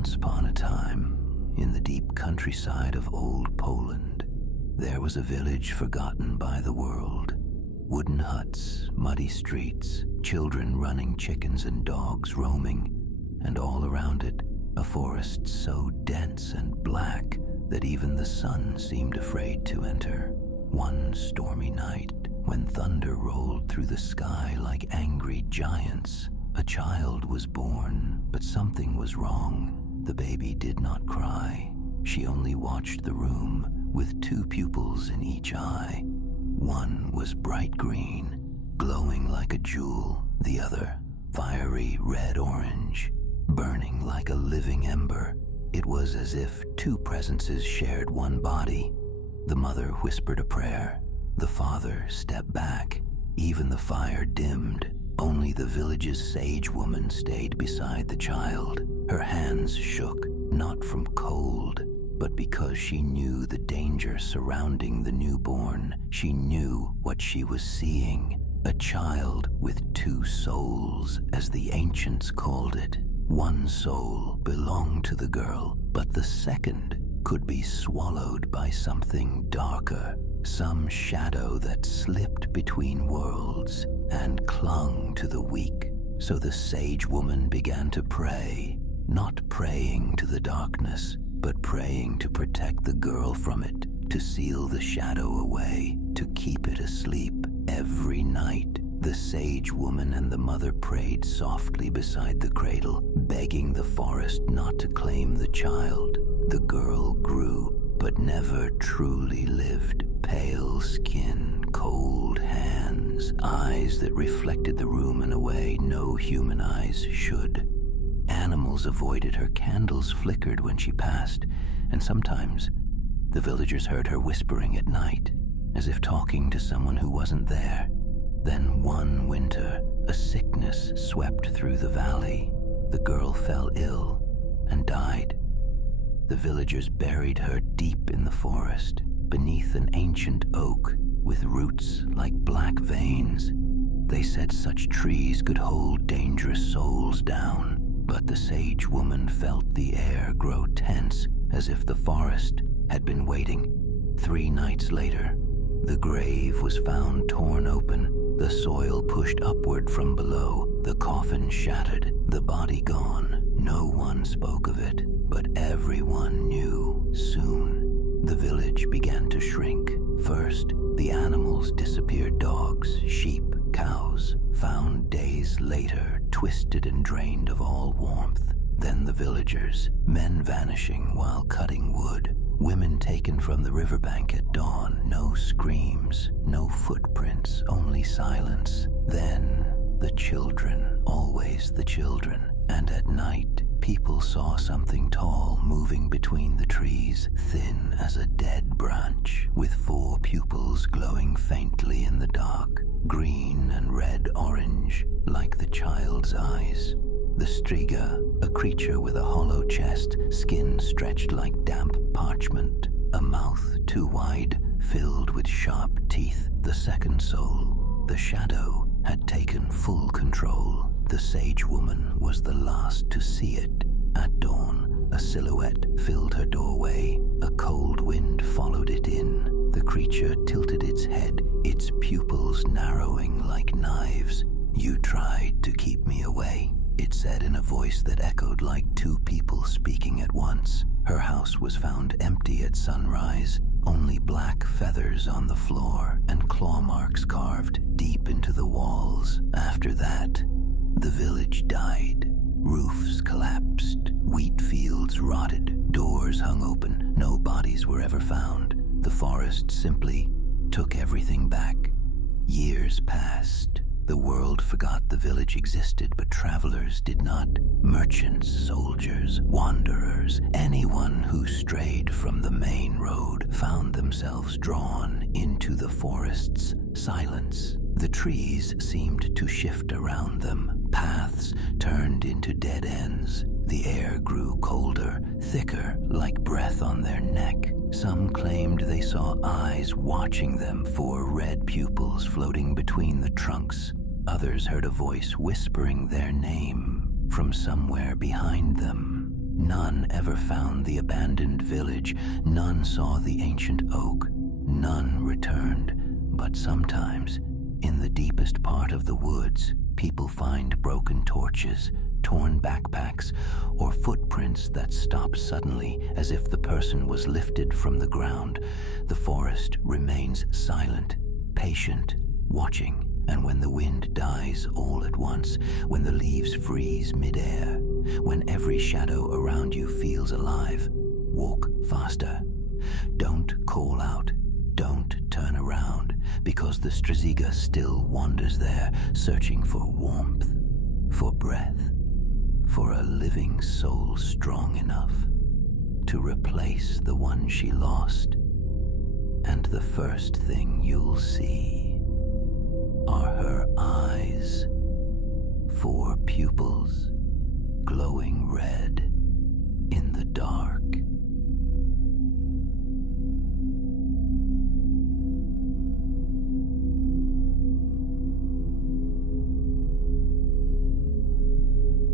Once upon a time, in the deep countryside of old Poland, there was a village forgotten by the world. Wooden huts, muddy streets, children running, chickens and dogs roaming, and all around it, a forest so dense and black that even the sun seemed afraid to enter. One stormy night, when thunder rolled through the sky like angry giants, a child was born, but something was wrong. The baby did not cry. She only watched the room with two pupils in each eye. One was bright green, glowing like a jewel. The other, fiery red-orange, burning like a living ember. It was as if two presences shared one body. The mother whispered a prayer. The father stepped back. Even the fire dimmed. Only the village's sage woman stayed beside the child. Her hands shook, not from cold, but because she knew the danger surrounding the newborn. She knew what she was seeing. A child with two souls, as the ancients called it. One soul belonged to the girl, but the second could be swallowed by something darker, some shadow that slipped between worlds and clung to the weak. So the sage woman began to pray, not praying to the darkness, but praying to protect the girl from it, to seal the shadow away, to keep it asleep. Every night, the sage woman and the mother prayed softly beside the cradle, begging the forest not to claim the child. The girl grew, but never truly lived. Pale skin, cold hands, eyes that reflected the room in a way no human eyes should. Animals avoided her, candles flickered when she passed, and sometimes the villagers heard her whispering at night, as if talking to someone who wasn't there. Then one winter, a sickness swept through the valley. The girl fell ill and died. The villagers buried her deep in the forest, beneath an ancient oak with roots like black veins. They said such trees could hold dangerous souls down, but the sage woman felt the air grow tense, as if the forest had been waiting. 3 nights later, the grave was found torn open, the soil pushed upward from below, the coffin shattered, the body gone. No one spoke of it, but everyone knew. Soon, the village began to shrink. First, the animals disappeared: dogs, sheep, cows, found days later, twisted and drained of all warmth. Then the villagers, men vanishing while cutting wood, women taken from the riverbank at dawn. No screams, no footprints, only silence. Then the children, always the children. And at night, people saw something tall moving between the trees, thin as a dead branch, with 4 pupils glowing faintly in the dark, green and red-orange, like the child's eyes. The Strzyga, a creature with a hollow chest, skin stretched like damp parchment, a mouth too wide, filled with sharp teeth. The second soul, the shadow, had taken full control. The sage woman was the last to see it. At dawn, a silhouette filled her doorway. A cold wind followed it in. The creature tilted its head, its pupils narrowing like knives. "You tried to keep me away," it said in a voice that echoed like 2 people speaking at once. Her house was found empty at sunrise, only black feathers on the floor and claw marks carved deep into the walls. After that, the village died. Roofs collapsed, wheat fields rotted, doors hung open. No bodies were ever found. The forest simply took everything back. Years passed. The world forgot the village existed, but travelers did not. Merchants, soldiers, wanderers, anyone who strayed from the main road found themselves drawn into the forest's silence. The trees seemed to shift around them. Paths turned into dead ends. The air grew colder, thicker, like breath on their neck. Some claimed they saw eyes watching them, 4 red pupils floating between the trunks. Others heard a voice whispering their name from somewhere behind them. None ever found the abandoned village, none saw the ancient oak, none returned. But sometimes, in the deepest part of the woods, people find broken torches, torn backpacks, or footprints that stop suddenly as if the person was lifted from the ground. The forest remains silent, patient, watching, and when the wind dies all at once, when the leaves freeze mid-air, when every shadow around you feels alive, walk faster. Don't call out, don't turn around, because the Strzyga still wanders there, searching for warmth, for breath, for a living soul strong enough to replace the one she lost. And the first thing you'll see are her eyes, 4 pupils,